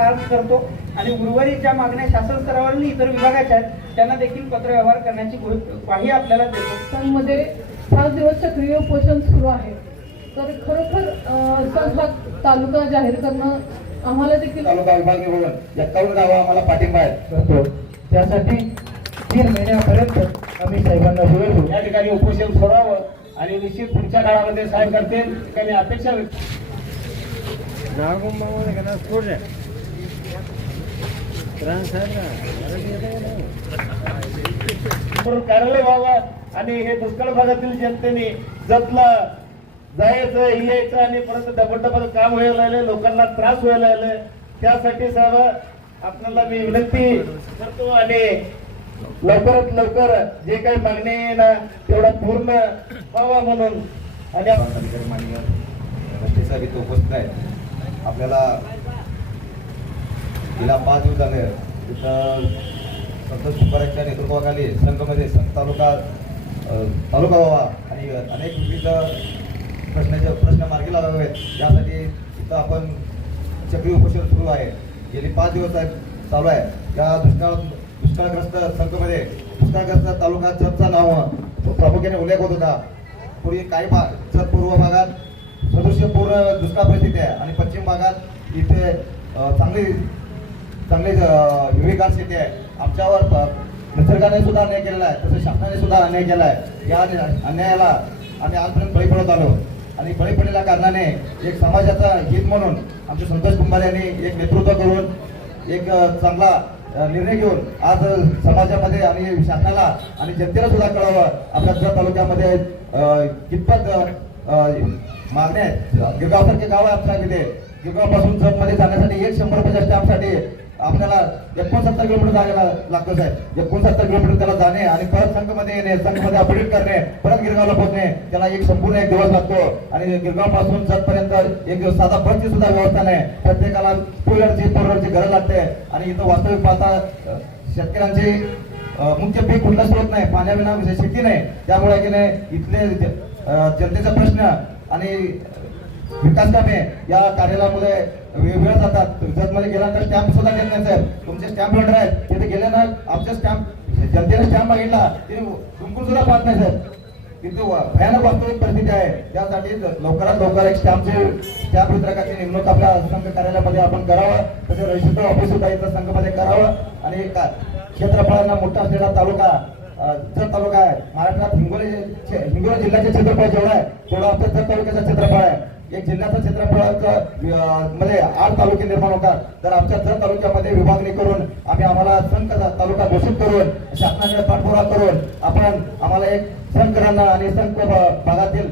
काम करतो आणि उर्वरित ज्या मागण्या शासन स्तरावरील इतर विभागाच्या आहेत त्यांना देखील पत्रव्यवहार करण्याची ग्वाही आपल्याला देतो. संघमध्ये 5 दिवस सक्रिय उपोषण सुरू आहे. तर खरोखर हा तालुका जाहीर करणं आम्हाला देखील तालुका विभागीय भवन 51 गावं आम्हाला पाठिंबा आहे. त्यासाठी 3 महिन्यापर्यंत आम्ही साहेबांना बोलवतो. या ठिकाणी उपोषण सोडावं आणि निश्चित पुढच्या काळामध्ये साहेब करतील काही अपेक्षा व्यक्त कार्यालय व्हावं आणि हे दुष्काळ भागातील जनतेने जतलं जायचं यायचं आणि परत डबल काम व्हायला लागले, लोकांना त्रास व्हायला लागले. त्यासाठी साहेब आपल्याला मी विनंती करतो आणि लवकरात लवकर जे काही मागणी आहे ना तेवढा पूर्ण व्हावा म्हणून. आणि माननीय रस्ते साहेब इथं उपस्थित आहेत. आपल्याला गेल्या 5 दिवस झाले तिथं संतोष सुपाऱ्यांच्या नेतृत्वाखाली संघमध्ये तालुका व्हावा आणि अनेक विविध प्रश्न मार्गी लावावेत यासाठी इथं आपण चक्री उपोषण सुरू आहे. गेली 5 दिवस चालू आहे. या दुष्काळग्रस्त संघमध्ये दुष्काळग्रस्त तालुका जतचा नाव प्रामुख्याने उल्लेख होत होता. पूर्वी काही जत पूर्व भागात सदृश्य पूर्ण दुष्काळ परिस्थिती आहे आणि पश्चिम भागात इथे चांगली हिरवीगार स्थिती आहे. आमच्यावर निसर्गाने सुद्धा अन्याय केलेला आहे, तसं शासनाने सुद्धा अन्याय केला आहे. या अन्यायाला आम्ही आजपर्यंत बळी पडत आलो आणि बळी पडलेल्या कारणाने एक समाजाचा हित म्हणून आमचे संतोष कुंभार यांनी एक नेतृत्व करून एक चांगला निर्णय घेऊन आज समाजामध्ये आणि शासनाला आणि जनतेला सुद्धा कळावं आपल्या जत तालुक्यामध्ये कितपत मागण्या आहेत. गिरगावसारखे गाव आहे आमच्या तिथे. गिरगावपासून जतमध्ये जाण्यासाठी 100 रुपयाच्या स्टॅम्पसाठी आपल्याला 69 किलोमीटर जायला लागतं साहेब. 69 किलोमीटर त्याला जाणे आणि परत संघमध्ये येणे, संघमध्ये अपडेट करणे, परत गिरगावला पोहोचणे, त्याला संपूर्ण एक दिवस लागतो. आणि गिरगाव पासून जतपर्यंत एक साधा बसची सुद्धा व्यवस्था नाही. प्रत्येकाला 2-4 गरज लागते. आणि इथं वास्तविक पाहता शेतकऱ्यांची मुख्य पीक कुठला स्रोत नाही, पाण्याविना शेती नाही. त्यामुळे की नाही इथले जनतेचा प्रश्न आणि विकास कामे या कार्यालयामध्ये वेळ जातात. जतमध्ये गेल्यानंतर स्टॅम्प सुद्धा देत नाही साहेब. तुमचे स्टॅम्प होल्डर आहेत तिथे गेल्यानं आमच्या स्टॅम्प जनतेने स्टॅम्प मागितला ते तुमकून सुद्धा पाहत नाही साहेब. तिथे भयानक वास्तविक परिस्थिती आहे. त्यासाठी लवकरात लवकर एक स्टॅम्प वितरकाची नेमणूक आपल्या संघ कार्यालयामध्ये आपण करावं. तसे रजिस्टर ऑफिस सुद्धा इथं संघामध्ये करावं. आणि क्षेत्रफळांना मोठा असलेला तालुका जत तालुका आहे. महाराष्ट्रात हिंगोली जिल्ह्याचे क्षेत्रफळ जेवढं आहे तेवढं आपल्या जत तालुक्याचं क्षेत्रफळ आहे. एक जिल्ह्याचं क्षेत्रफळाचं मध्ये 8 तालुके निर्माण होतात. तर आमच्या जत तालुक्यामध्ये विभागणी करून आम्हाला संघ तालुका घोषित करून शासनाकडे पाठपुरावा करून आम्हाला एक संघकरांना आणि संघ भागातील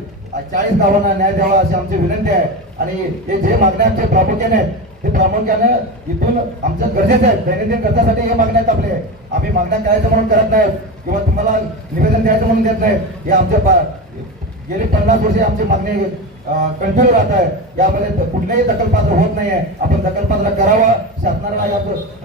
40 गावांना न्याय द्यावा अशी आमची विनंती आहे. आणि हे जे मागण्या आमचे प्रामुख्याने हे प्रामुख्याने इथून आमचं गरजेचं आहे. दैनंदिन गरजासाठी हे मागण्या आहेत आपले. आम्ही मागण्या करायचं म्हणून करत नाही किंवा तुम्हाला निवेदन द्यायचं म्हणून देत नाही. हे आमच्या गेली 50 वर्षे आमची मागणी कंटिन्यू राहत आहे. यामध्ये कुठल्याही दखलपात्र होत नाहीये. आपण दखलपात्र करावा. शासनाला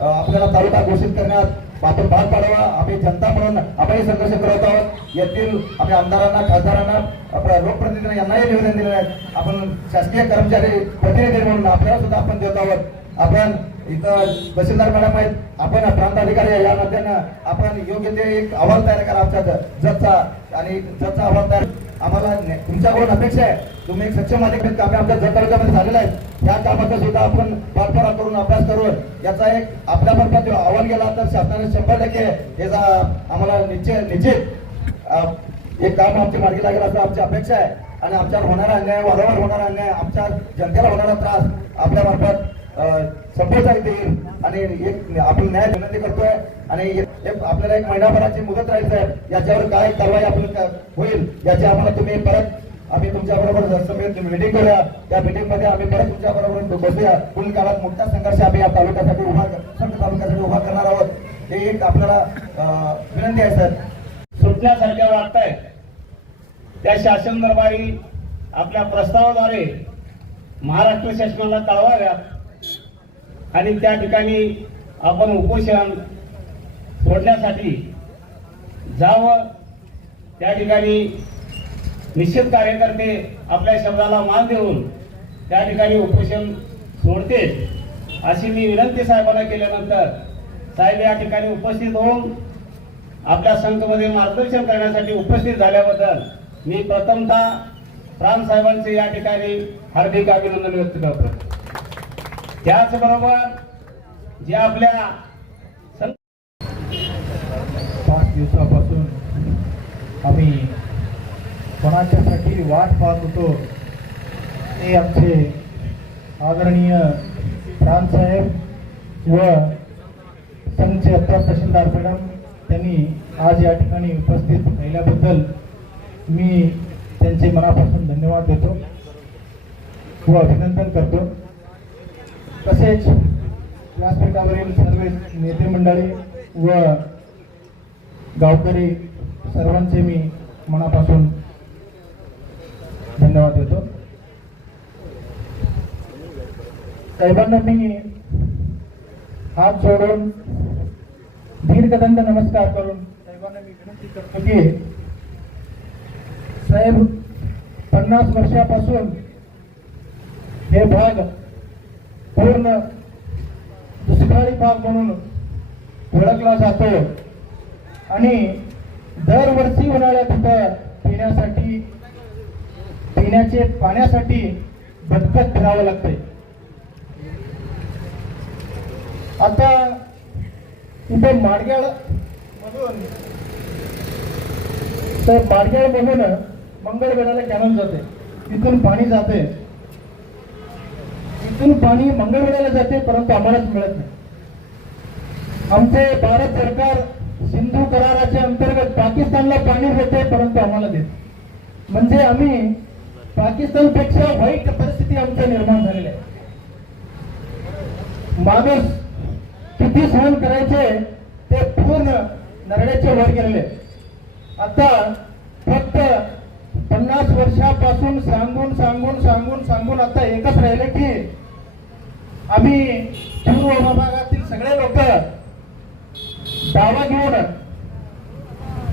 आपल्याला तालुका घोषित करण्यात आपण भाग पाडावा. आम्ही जनता म्हणून आपणही संघर्ष करत आहोत. येथील आम्ही आमदारांना, खासदारांना, आपल्या लोकप्रतिनिधींना यांनाही निवेदन दिलेलं आहे. आपण शासकीय कर्मचारी प्रतिनिधी म्हणून आपल्याला सुद्धा आपण देत आहोत. आपण इथं तहसीलदार मॅडम आहेत, आपण प्रांत अधिकारी आहे. या नात्यानं आपण योग्य ते एक अहवाल तयार करा आमच्या जतचा आणि जतचा अहवाल तयार आम्हाला तुमच्याकडून अपेक्षा आहे. तुम्ही एक सक्षम अधिकारी कामे आमच्या जत तालुक्यामध्ये झालेले आहेत. त्या कामाचा सुद्धा आपण पाठपुरावा करून अभ्यास करून याचा एक आपल्यामार्फत जो अहवाल गेला तर शासनाने 100% याचा आम्हाला निश्चित एक काम आमच्या मार्गी लागेल असं आमची अपेक्षा आहे. आणि आमच्यावर होणारा अन्याय, वारंवार होणारा अन्याय, आमच्या जनतेला होणारा त्रास आपल्यामार्फत संपवता येईल. आणि एक आपण न्याय विनंती करतोय. आणि आपल्याला 1 महिनाभराची मुदत राहील साहेब. याच्यावर काय कारवाई आपल्याला होईल याची आम्हाला तुम्ही परत आम्ही तुमच्या बरोबर मीटिंग करूया. त्या मीटिंग मध्ये आम्ही परत तुमच्या बरोबर बसूया. पुढील काळात मोठा संघर्ष आम्ही या तालुक्यासाठी तालुक्यासाठी उभा करणार आहोत. हे एक आपल्याला विनंती आहे सर. सुटण्यासारख्या वाटतंय त्या शासन दरबारी आपल्या प्रस्तावाद्वारे महाराष्ट्र शासनाला कळवाव्यात आणि त्या ठिकाणी आपण उपोषण सोडण्यासाठी जावं. त्या ठिकाणी निश्चित कार्यकर्ते आपल्या शब्दाला मान देऊन त्या ठिकाणी उपोषण सोडतेच. अशी मी विनंती साहेबांना केल्यानंतर साहेब या ठिकाणी उपस्थित होऊन आपल्या संघमध्ये मार्गदर्शन करण्यासाठी उपस्थित झाल्याबद्दल मी प्रथमतः प्राण साहेबांचे या ठिकाणी हार्दिक अभिनंदन व्यक्त करतो. त्याचबरोबर जे आपल्या 5 दिवसापासून आम्ही कोणाच्यासाठी वाट पाहत होतो ते आमचे आदरणीय प्राणसाहेब व संघचे अप्पर तहसीलदार मॅडम त्यांनी आज या ठिकाणी उपस्थित राहिल्याबद्दल मी त्यांचे मनापासून धन्यवाद देतो व अभिनंदन करतो. तसेच व्यासपीठावरील सर्व नेते मंडळी व गावकरी सर्वांचे मी मनापासून धन्यवाद देतो. साहेबांना मी हात जोडून दीर्घदंड नमस्कार करून साहेबांना मी विनंती करतो की साहेब 50 वर्षापासून हे भाग पूर्ण दुष्काळी भाग म्हणून ओळखला जातो आणि दरवर्षी उन्हाळ्यात इथं पिण्याचे पाण्यासाठी भटकत फिरावं लागतंय. आता इथे माडग्याळ मधून मंगळवेढाला कॅनल जाते, तिथून पाणी जाते, इथून पाणी मंगळवेढाला जाते, परंतु आम्हालाच मिळत नाही. आमचे भारत सरकार सिंधू कराराच्या अंतर्गत पाकिस्तानला पाणी देते, परंतु आम्हाला देते. म्हणजे आम्ही पाकिस्तानपेक्षा वाईट परिस्थिती आमच्या निर्माण झालेली आहे. माणूस किती सहन करायचे ते पूर्ण नरड्याचे वर गेलेले. आता फक्त 50 वर्षापासून सांगून आता एकच राहिले की आम्ही पूर्व भागातील सगळे लोक दावा घेऊन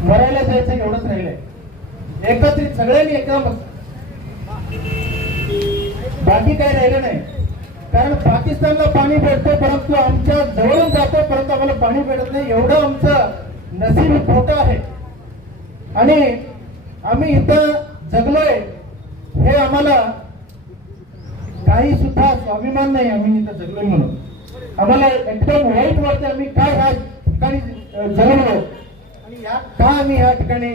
मरायला जायचं एवढंच राहिले. एकत्रित सगळ्यांनी एकदम बाकी काही राहिलं नाही. कारण पाकिस्तानला पाणी भेटतं परंतु आमच्या जवळून जातं परंतु आम्हाला पाणी भेटत नाही. एवढं आमचं नसीब खोटं आहे आणि आम्ही इथं जगलोय हे आम्हाला काही सुद्धा स्वाभिमान नाही. आम्ही इथं जगलोय म्हणून आम्हाला एकदम वाईट वाटतं. आम्ही काय ह्या ठिकाणी जगलो आणि आम्ही ह्या ठिकाणी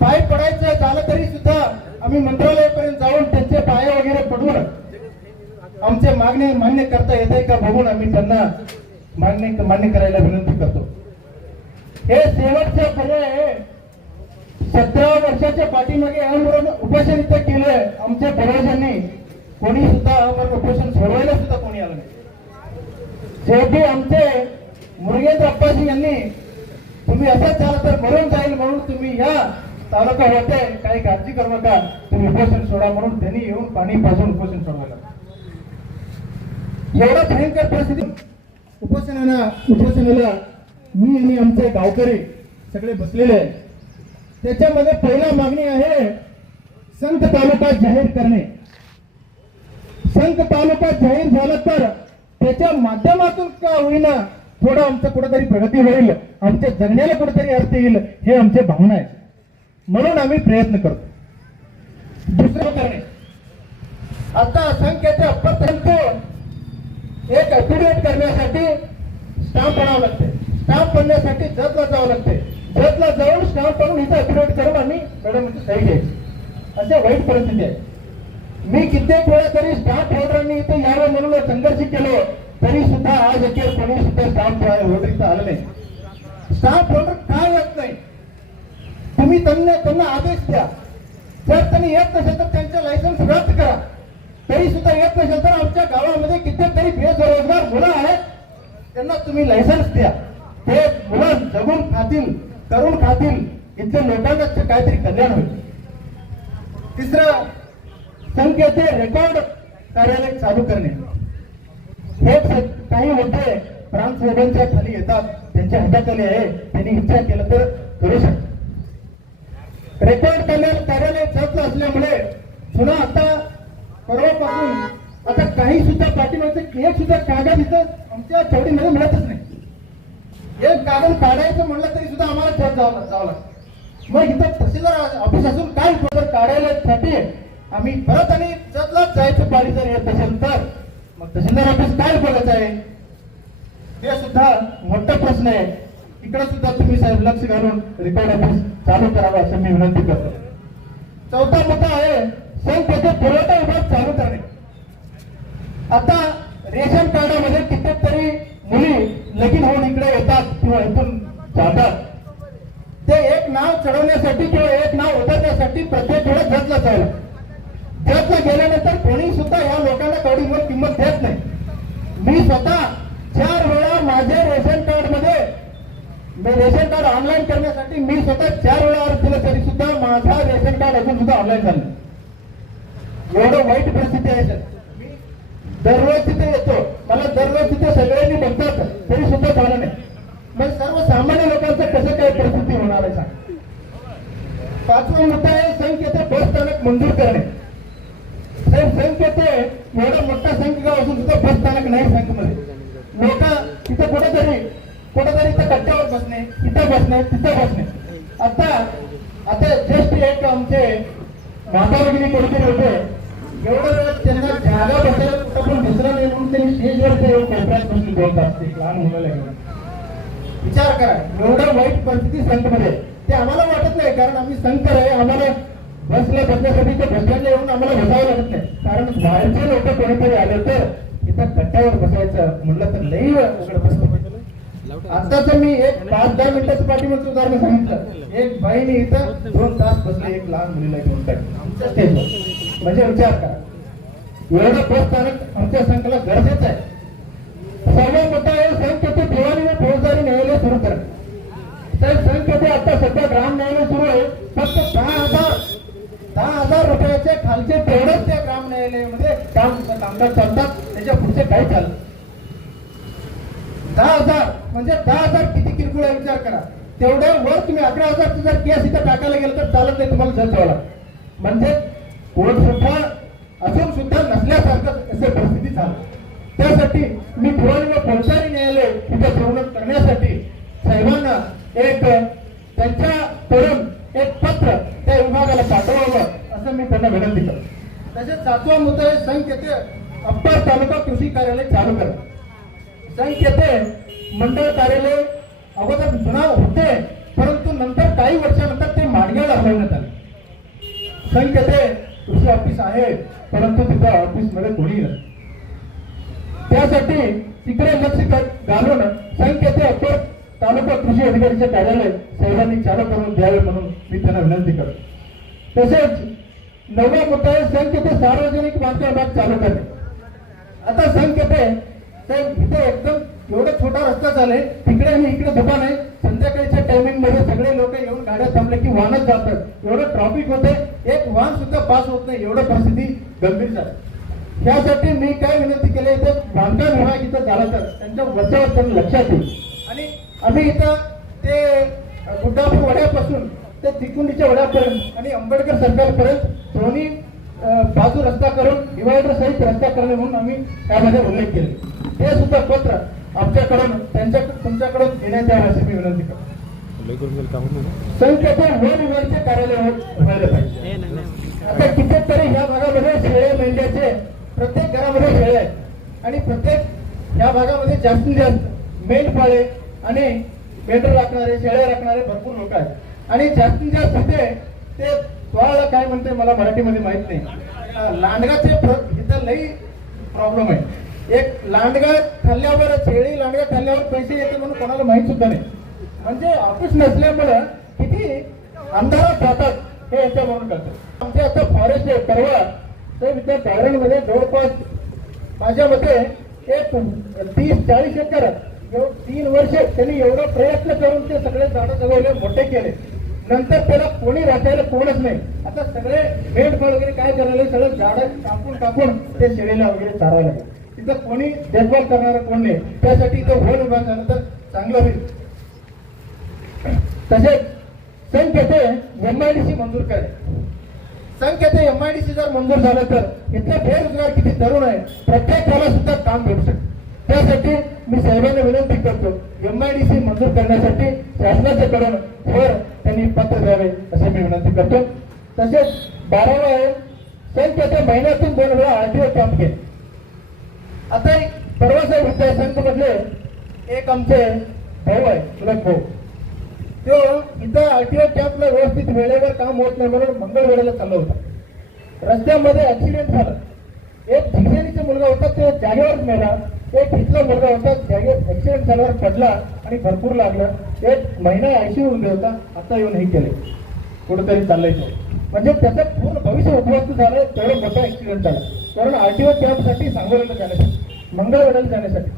पाय पडायचं झालं तरी सुद्धा आम्ही मंत्रालयापर्यंत जाऊन त्यांचे पाय वगैरे पडून आमचे मागणे मान्य करता येत आहे का बघून आम्ही त्यांना मान्य करायला विनंती करतो. हे शेवटचे पर्याय 17 वर्षाच्या पाठीमागे आमरण उपोषण इथं केलंय आमच्या पूर्वजांनी. कोणी सुद्धा आमरण उपोषण सोडवायला सुद्धा कोणी आलं नाही. शेवटी आमचे मुरगेंद्र अप्पाजी यांनी तुम्ही असंच झालं तर मरून जाईल म्हणून तुम्ही या तालुका होते काही काळजी करू नका तुम्ही उपोषण सोडा म्हणून त्यांनी येऊन पाणी पाजून उपोषण सोडवायला. एवढा भयंकर परिस्थिती उपोषणाला मी आणि आमचे गावकरी सगळे बसलेले आहे. त्याच्यामध्ये पहिला मागणी आहे संत तालुका जाहीर करणे. संत तालुका जाहीर झाला तर त्याच्या माध्यमातून का होईना थोडं आमचं कुठेतरी प्रगती होईल, आमच्या जगण्याला कुठेतरी अर्थ येईल हे आमचे भावना आहे. म्हणून आम्ही प्रयत्न करतो. दुसरं करणे आता संख्येचे अप्पर एक ऍफिडेविट करण्यासाठी स्टाम्प बनावं लागते. स्टाम्प बनण्यासाठी जतला जावं लागते. जतला जाऊन स्टाम्प बनवून इथं ऍफिडेविट करून आम्ही मॅडमची सही घ्यायची. असे वाईट परिस्थिती आहे. मी कित्येक वेळा तरी स्टाम्प होल्डरांनी इथं यावं म्हणून संघर्ष केलो तरी सुद्धा आज अखेर कोणी सुद्धा स्टाम्प होल्डर इथं आलं नाही. स्टाम्प होल्डर काय येत नाही तुम्ही त्यांना आदेश द्या. जर त्यांनी येत नसेल तर त्यांचे लायसन्स रद्द करा. तरी सुद्धा येत नसेल तर आमच्या गावामध्ये कित्येक तरी बेरोजगार मुलं आहेत त्यांना तुम्ही लायसन्स द्या. ते मुलं जगून खातील करून खातील इथल्या लोकांना काहीतरी कल्याण होईल. तिसरं संख्येचे रेकॉर्ड कार्यालय चालू करणे. हे काही मुद्दे प्रांतसाहेबांच्या खाली येतात त्यांच्या हाताखाली आहे. त्यांनी इच्छा केलं तर करू शकतात. रेकॉर्ड कार्यालय जत असल्यामुळे पुन्हा आता परवापासून आता काही सुद्धा पाठीमागचं एक सुद्धा कागद इथं आमच्या चौडीमध्ये मिळतच नाही. एक कागद काढायचं म्हणलं तरी सुद्धा आम्हाला त्यात जावं लागतं. मग इथं तहसीलदार ऑफिस असून काय पत्र काढायसाठी आम्ही परत आणि जतलाच जायचं पाणी जर येत असेल तर मग तहसीलदार ऑफिस काय बघायचं आहे हे सुद्धा मोठा प्रश्न आहे. इकडे सुद्धा तुम्ही साहेब लक्ष घालून रेकॉर्ड ऑफिस चालू करावं असं मी विनंती करतो. चौथा मुद्दा आहे संघ पुरवठा विभाग चालू करणे. आता रेशन कार्डामध्ये कितीतरी मुली लगीन होऊन इकडे येतात किंवा इथून जातात. ते एक नाव चढवण्यासाठी किंवा एक नाव उतरण्यासाठी प्रत्येक वेळेस जतला चालू. जतला गेल्यानंतर कोणी सुद्धा या लोकांना कवडी मोल किंमत देत नाही. मी स्वतः 4 वेळा माझ्या रेशन कार्ड मध्ये रेशन कार्ड ऑनलाईन करण्यासाठी मी स्वतः 4 वेळा अर्ज दिला तरी सुद्धा माझा रेशन कार्ड अजून सुद्धा ऑनलाईन झालं. एवढं वाईट परिस्थिती आहे सर. दररोज तिथे येतो, मला दररोज तिथे सगळ्यांनी बघतात तरी सुद्धा झालं नाही. मग सर्वसामान्य लोकांचं कसं काय परिस्थिती होणार आहे सांग. 5वा मुद्दा आहे संघ येथे बस स्थानक मंजूर करणे. साहेब संघ येथे एवढा मोठा संघ गाव असून सुद्धा बस स्थानक नाही संघमध्ये. लोक तिथं कुठेतरी इथं कट्ट्यावर बसणे, इथं बसणे, तिथं बसणे. आता जस्ट एक आमचे माता भगिनी कोणतरी होते, एवढं वेळ त्यांना जागा बसायला कुठं पण दुसरा नाही म्हणून त्यांनी स्टेजवर ते कोपऱ्यात बसून बोलत असते लहान मुलाला घेऊन. विचार करा एवढं वाईट परिस्थिती संघमध्ये. ते आम्हाला वाटत नाही कारण आम्ही संघ आहे, आम्हाला बसला बसण्यासाठी ते बसस्टँडला येऊन आम्हाला बसावं लागत नाही. कारण बाहेरचे लोक कोणीतरी आले तर इथं कट्ट्यावर बसायचं म्हणलं तर लई उघड बसतो. आताच मी एक 5-10 मिनिटाचं पाठीमागचं उदाहरण सांगितलं. एक बाईने इथं 2 तास बसले एक लहान मुलीला घेऊन आमच्या स्टेजवर. म्हणजे विचार करा एवढं बस स्थानक आमच्या संघाला गरजेचं आहे. 6वा मुद्दा आहे संघ येथे दिवाणी व फौजदारी न्यायालय सुरू करणे. साहेब संघ येथे आता सध्या ग्राम न्यायालय सुरू आहे. फक्त 10,000 रुपयाचे खालचे तेवढंच त्या ग्राम न्यायालयामध्ये कामकाज चालतात. त्याच्या पुढचे काही चालत 10,000 म्हणजे 10,000 किती किरकोळ आहे विचार करा. तेवढ्या वर तुम्ही 11,000 जर केस इथं टाकायला गेलं तर चालत नाही, तुम्हाला जज व्हावं लागतं. म्हणजे कोर्ट सुद्धा असून सुद्धा नसल्यासारखं असे परिस्थिती झाली. त्यासाठी मी दिवाणी व फौजदारी न्यायालय तिथे सुरू करण्यासाठी साहेबांना एक त्यांच्याकडून एक पत्र त्या विभागाला पाठवावं असं मी त्यांना विनंती करतो. तसेच 7वा मुद्दा आहे संघ येथे अप्पर तालुका कृषी कार्यालय चालू करणे. संघ येथे मंडळ कार्यालय अगोदर जुना होते परंतु नंतर काही वर्षानंतर ते माडग्याला हलवण्यात आले. संघ येथे कृषी ऑफिस आहे परंतु तिथं ऑफिस मध्ये कोणी नाही. त्यासाठी तिकडे लक्ष घालून संघ येथे अप्पर तालुका कृषी अधिकारीचे कार्यालय साहेबांनी चालू करून द्यावे म्हणून मी त्यांना विनंती करतो. तसेच 9वा मुद्दा आहे संघ येथे सार्वजनिक बांधकाम विभाग चालू करणे. आता संघ येथे इथे एकदम एवढा छोटा रस्ता चालेल, तिकडे आणि इकडे दुकान आहे. संध्याकाळच्या टायमिंग मध्ये सगळे लोक येऊन गाड्या थांबले की वाहनच जातात. एवढं ट्रॉफिक होते, एक वाहन सुद्धा पास होत नाही. एवढं परिस्थिती गंभीर झाली. त्यासाठी मी काय विनंती केली इथे बांधकाम विभाग इथं झाला तर त्यांच्या वरच्यावर त्यांनी लक्षात येईल. आणि आम्ही इथं ते गुड्डापूर वड्यापासून ते तिकुंडीच्या वड्यापर्यंत आणि आंबेडकर सर्कलपर्यंत दोन्ही बाजू रस्ता करून डिवायडर सहित रस्ता करणे म्हणून आम्ही त्यामध्ये उल्लेख केले. ते सुद्धा पत्र आमच्याकडून तुमच्याकडून देण्यात यावं अशी मी विनंती करतो. संघ येथे वन विभागाचे कार्यालय व्हायला पाहिजे. आता कितीतरी ह्या भागामध्ये शेळे मेंढ्याचे प्रत्येक घरामध्ये शेळे आहेत आणि प्रत्येक ह्या भागामध्ये जास्तीत जास्त मेंढपाळे आणि मेंढर राखणारे शेळ्या राखणारे भरपूर लोक आहेत. आणि जास्तीत जास्त तिथे ते तुम्हाला काय म्हणते मला मराठीमध्ये माहित नाही. लांडगाचे इथं लई प्रॉब्लेम आहे. एक लांडगा खाल्ल्यावर शेळी लांडगा खाल्ल्यावर पैसे येते म्हणून कोणाला माहित सुद्धा नाही. म्हणजे ऑफिस नसल्यामुळं किती अंधारात जातात हे याच्यावरून कळतं. आमचे आता फॉरेस्ट आहे परवा तर त्या गार्डनमध्ये जवळपास माझ्या मते एक 30-40 एकर 3 वर्ष त्यांनी एवढा प्रयत्न करून ते सगळे झाडं जगवले, मोठे केले. नंतर त्याला कोणी राखायला कोणच नाही. आता सगळे मेंढपाळ वगैरे काय करायला सगळं झाडं कापून ते शेळीला वगैरे चारायला लागले. तिथं कोणी देखभाल करणारं कोण नाही. त्यासाठी इथं वन विभाग झालं तर चांगलं होईल. तसेच संघ येथे MIDC मंजूर करे. संख्येचे MIDC जर मंजूर झालं तर इथले बेरोजगार किती तरुण आहे प्रत्येकाला सुद्धा काम भेटू शकतं. त्यासाठी मी साहेबांना विनंती करतो MIDC मंजूर करण्यासाठी शासनाच्याकडून वर त्यांनी पत्र द्यावे असे मी विनंती करतो. तसेच 12वा आहे संख्येच्या महिन्यातून 2 वेळा RTO कॅम्प घे. आता परवासाहेब विद्यासंघ मधले एक आमचे भाऊ आहे तुलक भाऊ, तो इथं RTO कॅम्पला व्यवस्थित वेळेवर काम होत नाही म्हणून मंगळवेढ्याला चालला होता. रस्त्यामध्ये ऍक्सिडेंट झाला. एक झिंगेरीचा मुलगा होता तो जागेवर मेला, एक इथला मुलगा होता जागेवर ऍक्सिडेंट झाल्यावर पडला आणि भरपूर लागला. एक महिना ICU मध्ये होता, आता येऊन हे केले कुठेतरी चाललंय तो. म्हणजे त्याचं पूर्ण भविष्य उद्ध्वस्त झालं. तेवढं मोठा ऍक्सिडेंट झाला कारण RTO कॅम्पसाठी सांगोलीला जाण्यासाठी मंगळवेढ्याला जाण्यासाठी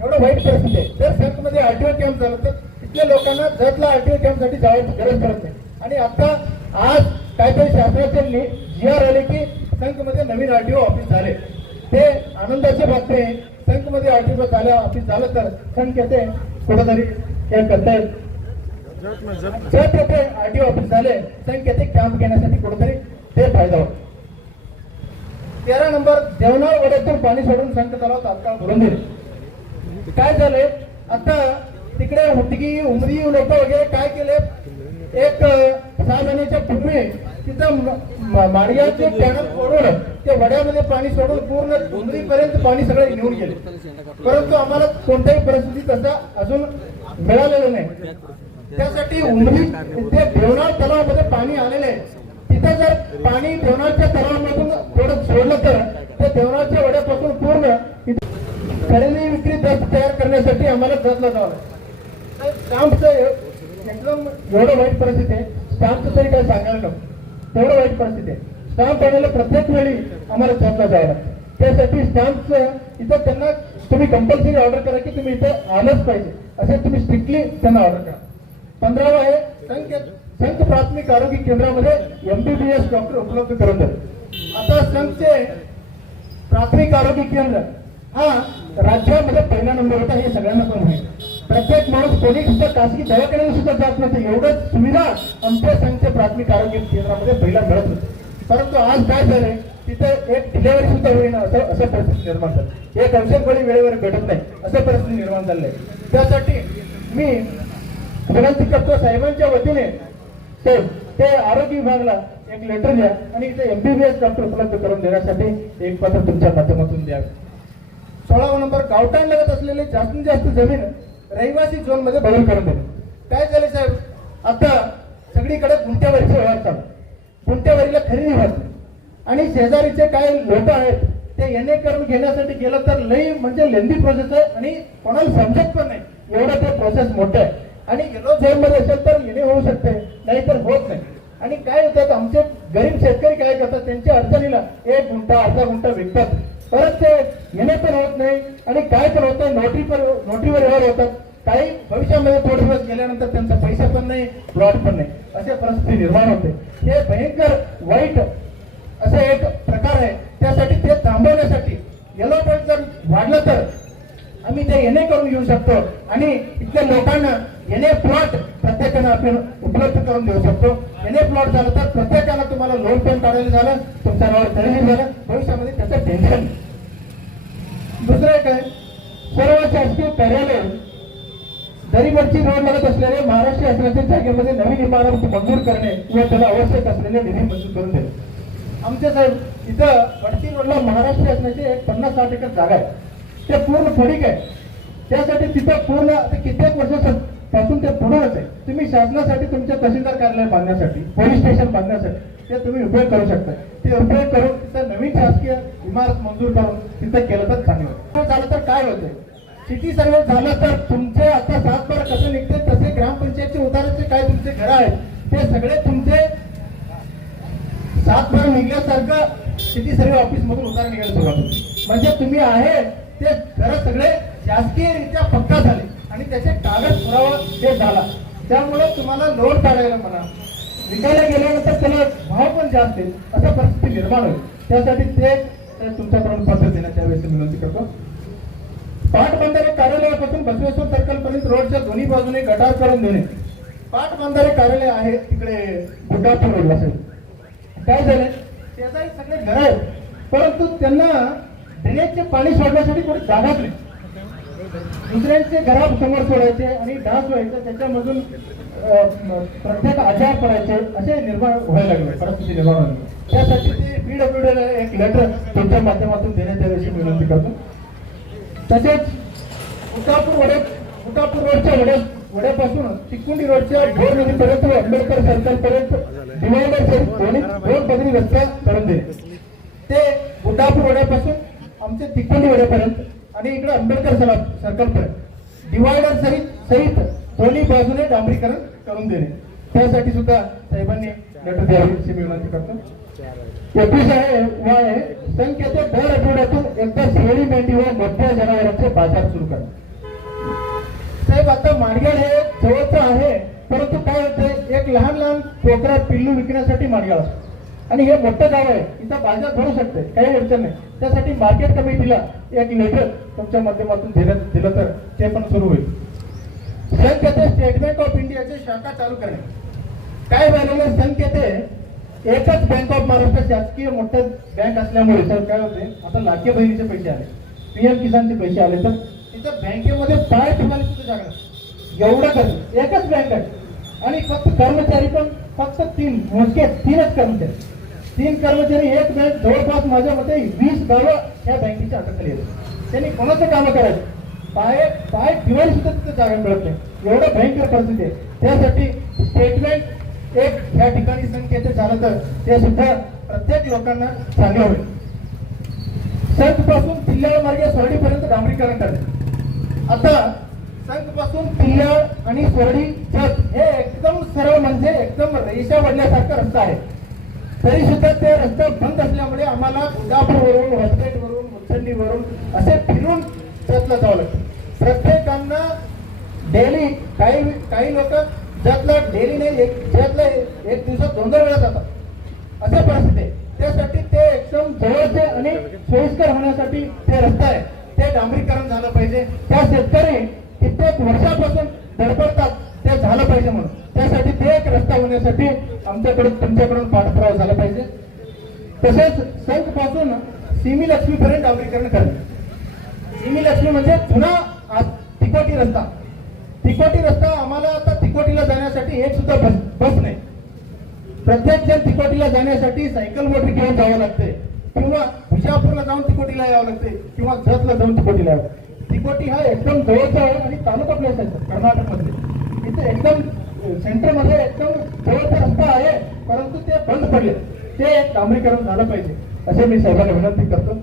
एवढं वाईट परिस्थिती आहे. जर संघमध्ये RTO कॅम्प झालं तर इथल्या लोकांना जतला RTO कॅम्पसाठी जायची गरज पडत नाही. आणि आता आज काहीतरी शासनाचे GR आले की संघमध्ये नवीन RTO ऑफिस झाले. ते आनंदाची बातमी आहे. संघमध्ये RTO ऑफिस झालं तर संघ येते कुठेतरी हे करता येईल. जर तेथे RTO ऑफिस झाले संघ येथे कॅम्प घेण्यासाठी कुठेतरी ते फायदा होतो. 13 नंबर देवनाळ वड्यातून पाणी सोडून संघ तलाव तात्काळ भरून दिले. काय झाले आता तिकडे उटगी उमरी लोक वगैरे काय केले, एक 6 महिन्याच्या पूर्वी तिथं माडग्याचे कॅनल फोडून ते वड्यामध्ये पाणी सोडून पूर्ण उमरीपर्यंत पाणी सगळे घेऊन गेले. परंतु आम्हाला कोणत्याही परिस्थितीत तसा अजून मिळालेलं नाही. त्यासाठी उमरी ते देवनाळ तलावामध्ये पाणी आलेलं आहे. तिथं जर पाणी देवनाळच्या तलावामधून थोडं सोडलं तर ते देवनाळच्या वड्यापासून पूर्ण खरेदी विक्री दर तयार करण्यासाठी आम्हाला जतला जावं लागतं. स्टॅम्पचं एकदम एवढं वाईट परिस्थिती आहे. स्टॅम्पचं तरी काय सांगायला नको, तेवढं वाईट परिस्थिती आहे. स्टॅम्प आणायला प्रत्येक वेळी आम्हाला जतला जावं लागतं. त्यासाठी स्टॅम्पचं इथं त्यांना तुम्ही कंपल्सरी ऑर्डर करा की तुम्ही इथं आलंच पाहिजे असे तुम्ही स्ट्रिक्टली त्यांना ऑर्डर करा. 15वा आहे संघ प्राथमिक आरोग्य केंद्रामध्ये MBBS डॉक्टर उपलब्ध करून द्या. आता संघचे प्राथमिक आरोग्य केंद्र हा राज्यामध्ये पहिला नंबर होता हे सगळ्यांना पण माहिती. प्रत्येक माणूस कोणी सुद्धा खासगी दवाखान्याला सुद्धा जात नव्हते. एवढं सुविधा आमच्या संघच्या प्राथमिक आरोग्य केंद्रामध्ये पहिला मिळत होती. परंतु आज काय झालंय तिथे एक डिलेव्हरी सुद्धा होईना असं परिस्थिती निर्माण झाली. एक औषध गोळी वेळेवर भेटत नाही असं परिस्थिती निर्माण झाली आहे. त्यासाठी मी विनंती करतो साहेबांच्या वतीने ते आरोग्य विभागाला एक लेटर द्या आणि इथे MBBS डॉक्टर उपलब्ध करून देण्यासाठी एक पत्र तुमच्या माध्यमातून द्यावे. 16वा नंबर गावठाण लगत असलेले जास्तीत जास्त जमीन रहिवासी झोन मध्ये बदल करून देणे. काय झाले साहेब, आता सगळीकडे गुंठ्यावारीचे व्यवहार चालू, गुंठ्यावारीला खरेदी होत आणि शेजारीचे काय लोक आहेत ते NA करून घेण्यासाठी गेलं तर लई म्हणजे लेंदी प्रोसेस आहे आणि कोणाला समजत पण नाही. एवढं ते प्रोसेस मोठं आहे आणि येलो झोन मध्ये असेल तर NA होऊ शकते नाही तर होत नाही. आणि काय होतात आमचे गरीब शेतकरी काय करतात त्यांच्या अडचणीला 1 गुंठा अर्धा गुंठा विकतात, परत ते NA पण होत नाही आणि काय पण होत नाही नोटरीवर व्यवहार होतात. काही भविष्यामध्ये थोडे दिवस गेल्यानंतर त्यांचा पैसा पण नाही प्लॉट पण नाही अशा परिस्थिती निर्माण होते. हे भयंकर वाईट असं एक प्रकार आहे. त्यासाठी ते थांबवण्यासाठी येलो पेट जर वाढलं तर आम्ही ते NA करून घेऊ शकतो आणि इथल्या लोकांना NA प्लॉट प्रत्येकानं आपण उपलब्ध करून देऊ शकतो. NA प्लॉट झालं तर प्रत्येकाला तुम्हाला लोन पण काढायला झालं, तुमच्या नावावर खरेदी झालं, भविष्यामध्ये त्याचं टेन्शन. दुसरं एक आहे सर्व शासकीय कार्यालय दरीवरची रोड लागत असलेले महाराष्ट्र शासनाच्या जागेमध्ये नवीन इमारत मंजूर करणे व त्याला आवश्यक असलेले निधी मंजूर करून देणे. आमचे साहेब इथं वडती रोडला महाराष्ट्र शासनाची एक 50-60 एकर जागा आहे. ते पूर्ण फडीक आहे. त्यासाठी तिथं पूर्ण कित्येक वर्षापासून ते पुढेच आहे. तुम्ही शासनासाठी तुमच्या तहसीलदार कार्यालय बांधण्यासाठी पोलीस स्टेशन बांधण्यासाठी ते तुम्ही उपयोग करू शकता. ते उपयोग करून तिथं नवीन शासकीय इमारत मंजूर करून तिथं केलं तर चांगलं झालं तर काय होतंय. सिटी सर्वे झालं तर तुमचे आता 7 कसं निघते तसे ग्रामपंचायतचे उताराचे काय तुमचे घर आहेत ते सगळे तुमचे 7 निघल्यासारखं सिटी सर्वे ऑफिस मधून उतार निघायला सुरुवात होती. म्हणजे तुम्ही आहे ते घर सगळे शासकीयरित्या पक्का झाले आणि त्याचे कागद पुरावा ते झाला. त्यामुळे तुम्हाला लोन काढायला म्हणा विकायला गेल्यानंतर त्याला भाव पण जास्त येईल अशा परिस्थिती निर्माण होईल. त्यासाठी ते तुमच्याकडून पत्र देण्याच्या वेळेस विनंती करतो. पाटबंधारे कार्यालयापासून बसवेश्वर सर्कल पर्यंत रोडच्या दोन्ही बाजूने गटार करून देणे. पाटबंधारे कार्यालय आहे तिकडे गुड्डापूर रोडला. काय झाले शेजारी सगळे घर आहेत, परंतु त्यांना ड्रेनेजचे पाणी सोडण्यासाठी कोणी जागाच नाही. दुसऱ्यांचे घरासमोर सोडायचे आणि डास व्हायचे, त्याच्यामधून प्रत्येक आजार पडायचे, असे निर्माण व्हायला लागले, परिस्थिती निर्माण झाली. त्यासाठी ते PWDला एक लेटर तुमच्या माध्यमातून देण्यात यावी विनंती करतो. तसेच उटापूर रोडच्या वड्यापासून चिकुंडी रोडच्या भोर नदीपर्यंत व आंबेडकर सर्कलपर्यंत डिवायडर दोन पदरी रस्ता करून दिले. ते उटापूर वड्यापासून आमचे चिकुंडी वड्यापर्यंत आणि इकडे आंबेडकर सर्कलपर्यंत डिवायडर सहित दोन्ही बाजूने डांबरीकरण करून देणे, त्यासाठी सुद्धा साहेबांनी लेटर द्यावी अशी मी विनंती करतो. 21 आहे संख्येचे दर आठवड्यातून एकदा शेळी, मेंढी व मोठ्या जनावरांचे बाजार सुरू करा. साहेब, आता माडगाव हे जवळचं आहे, परंतु काय होते, एक लहान पोकरा पिल्लू विकण्यासाठी माडगाव असतो आणि हे मोठं गाव आहे, इथं बाजार भरू शकते, काही अडचण नाही. त्यासाठी मार्केट कमिटीला एक लेटर तुमच्या माध्यमातून दिलं तर ते पण सुरू होईल. संख्येचे स्टेट बँक ऑफ इंडियाचे शाखा चालू करणे. काय झालेलं, संख्येचे एकच बँक ऑफ महाराष्ट्र शासकीय मोठं बँक असल्यामुळे सर काय होते, आता लाडक्या बहिणीचे पैसे आले, PM किसानचे पैसे आले, तर तिथं बँकेमध्ये पाय ठेवायला सुद्धा जागा नाही. एवढं कर्ज, एकच बँक आहे आणि फक्त कर्मचारी पण फक्त 3च कर्मचारी, 3 कर्मचारी, एक बँक. जवळपास माझ्या मते 20 गावं ह्या बँकेच्या हाताखाली आहेत. त्यांनी कोणाचं कामं करायचं, पाय ठेवायला सुद्धा तिथे जागा मिळत नाही, एवढं भयंकर परिस्थिती आहे. त्यासाठी स्टेटमेंट एक ह्या ठिकाणी संख्येचे झालं तर ते सुद्धा प्रत्येक लोकांना चांगलं होईल. संघ पासून किल्ल्याळ मार्गे सोरडीपर्यंत डांबरीकरण करणे. आता संघ पासून किल्ल्याळ आणि सोरडी जत हे एकदम सरळ, म्हणजे एकदम रेषा वडल्यासारखा रस्ता आहे, तरी सुद्धा ते रस्ता बंद असल्यामुळे आम्हाला उदापूरवरून, वसपेठवरून, मुचंडीवरून असे फिरून जतला जावं लागतं. प्रत्येकांना डेली काही लोक जतला डेली नाही, जतला एक दिवसात 2-2 वेळा जातात, अशा परिस्थिती आहे. त्यासाठी ते एकदम जवळचे आणि सोयीस्कर होण्यासाठी ते रस्ता आहे, ते डांबरीकरण झालं पाहिजे. त्या शेतकरी कित्येक वर्षापासून धडपडतात, ते झालं पाहिजे म्हणून. त्यासाठी ते एक रस्ता होण्यासाठी आमच्याकडून तुमच्याकडून पाठपुरावा झाला पाहिजे. तसेच संघ पासून सिमी लक्ष्मीपर्यंत डांबरीकरण करणे. सिमी लक्ष्मी म्हणजे जुना तिकोटी रस्ता. तिकोटी रस्ता आम्हाला आता तिकोटीला जाण्यासाठी एक सुद्धा बस नाही. प्रत्येक जण तिकोटीला जाण्यासाठी सायकल मोटर घेऊन जावं लागते, किंवा विजापूरला जाऊन तिकोटीला यावं लागते, किंवा जतला जाऊन तिकोटीला यावं. तिकोटी हा एकदम जवळचा आहे आणि तालुका प्लेस आहे कर्नाटकमध्ये. इथे एकदम सेंटरमध्ये एकदम जवळचा रस्ता आहे, परंतु ते बंद पडले. ते डांबरीकरण झालं पाहिजे असे मी साहेबांना विनंती करतो.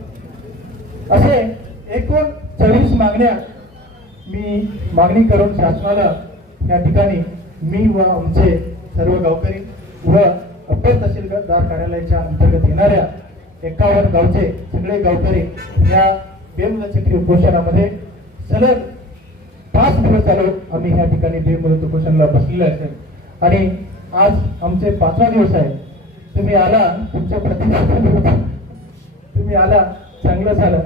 असे एकूण 24 मागण्या मी मागणी करून शासनाला या ठिकाणी मी व आमचे सर्व गावकरी व अप्पर तहसीलदार कार्यालयाच्या अंतर्गत येणाऱ्या 51 गावचे सगळे गावकरी या बेमुदत उपोषणामध्ये सलग 5 दिवस झालो आम्ही या ठिकाणी बेमुदत उपोषणाला बसलेले असेल आणि आज आमचे 5वा दिवस आहे. तुम्ही आला, तुमच्या प्रतिनिधी तुम्ही आला, चांगलं झालं.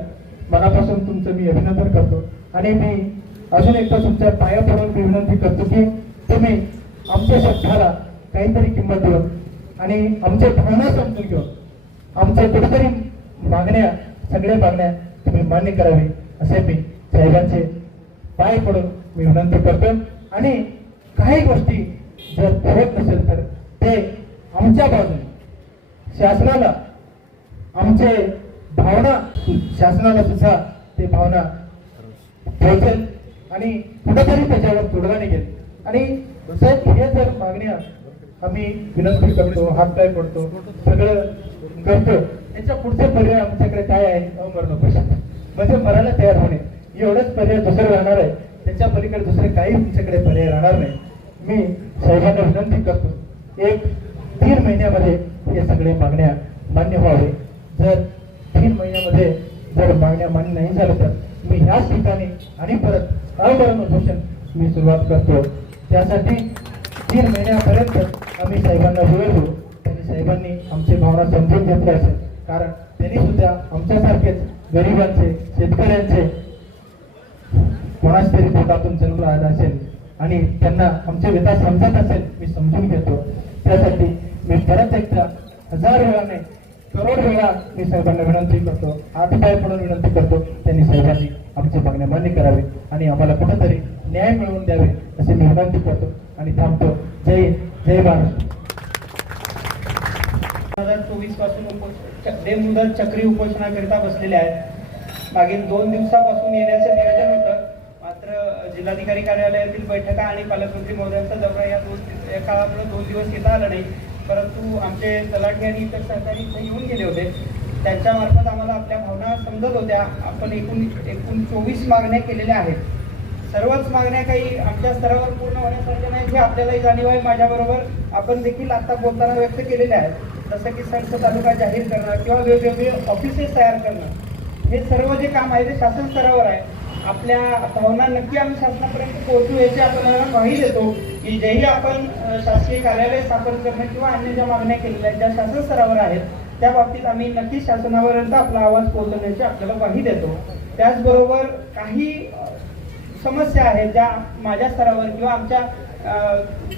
मनापासून तुमचं मी अभिनंदन करतो आणि मी अजून एकदा तुमच्या पाया पडून मी विनंती करतो की तुम्ही आमच्या शब्दाला काहीतरी किंमत देऊन आणि आमच्या भावना समजून घेऊन आमच्या कुठेतरी मागण्या, सगळ्या मागण्या तुम्ही मान्य करावी असे मी साहेबांचे पाय पडून मी विनंती करतो. आणि काही गोष्टी जर होत नसेल तर ते आमच्या बाजूने शासनाला, आमचे भावना शासनाला सुद्धा ते भावना पोहोचेल आणि कुठेतरी त्याच्यावर तोडगा निघेल. आणि साहेब, हे जर मागण्या आम्ही विनंती करतो, हातपाय पडतो, सगळं करतो, याच्या पुढचे पर्याय आमच्याकडे काय आहे, अमरणोपोषण म्हणजे मरायला तयार होणे, एवढंच पर्याय दुसरं राहणार आहे. त्याच्या पलीकडे दुसरे काही तुमच्याकडे पर्याय राहणार नाही. मी साहेबांना विनंती करतो, 1-3 महिन्यामध्ये हे सगळे मागण्या मान्य व्हावे. जर 3 महिन्यामध्ये जर मागण्या मान्य नाही झाल्या तर मी ह्याच ठिकाणी आणि परत अमरणोपोषण मी सुरुवात करतो. त्यासाठी 3 महिन्यापर्यंत आम्ही साहेबांना बोलवतो. त्यांनी साहेबांनी आमची भावना समजून घेतली असेल, कारण त्यांनी सुद्धा आमच्यासारखेच गरिबांचे, शेतकऱ्यांचे कोणाच तरी पोटातून जन्म आला असेल आणि त्यांना आमचे व्यथा समजत असेल, मी समजून घेतो. त्यासाठी मी परत एकदा 1000 वेळाने करोड वेळा मी साहेबांना विनंती करतो, हात पाय पडून विनंती करतो, त्यांनी साहेबांनी आमची मागण्या मान्य करावी आणि आम्हाला कुठेतरी न्याय मिळवून द्यावे अशी मी विनंती करतो आणि थांबतो. जय जय महाराष्ट्र. 2024 पासून बेमुदत चक्री उपोषणाकरिता बसलेले आहेत. मागील 2 दिवसापासून येण्याचं नियोजन होतं, मात्र जिल्हाधिकारी कार्यालयातील बैठका आणि पालकमंत्री महोदयांचा दौरा या काळामुळे 2 दिवस येता आला नाही. परंतु आमचे तलाठी आणि इतर सहकारी इथे येऊन गेले होते. त्यांच्या मार्फत आम्हाला आपल्या भावना समजत होत्या. आपण एकूण 24 मागण्या केलेल्या आहेत. सर्वच मागण्या काही आमच्या स्तरावर पूर्ण होण्यासारख्या नाही हे आपल्यालाही जाणीव आहे. माझ्याबरोबर आपण देखील आता बोलताना व्यक्त केलेले आहेत. जसं की संघ तालुका जाहीर करणं किंवा वेगवेगळे ऑफिसेस तयार करणं, हे सर्व जे काम आहे ते शासन स्तरावर आहे. आपल्या भावना नक्की आम्ही शासनापर्यंत पोहोचू याची आपण ग्वाही देतो की जेही आपण शासकीय कार्यालय स्थापन करणं किंवा अन्य ज्या मागण्या केलेल्या आहेत ज्या शासन स्तरावर आहेत त्या बाबतीत आम्ही नक्की शासनापर्यंत आपला आवाज पोहोचवण्याची आपल्याला ग्वाही देतो. त्याचबरोबर काही समस्या आहेत ज्या माझ्या स्तरावर किंवा आमच्या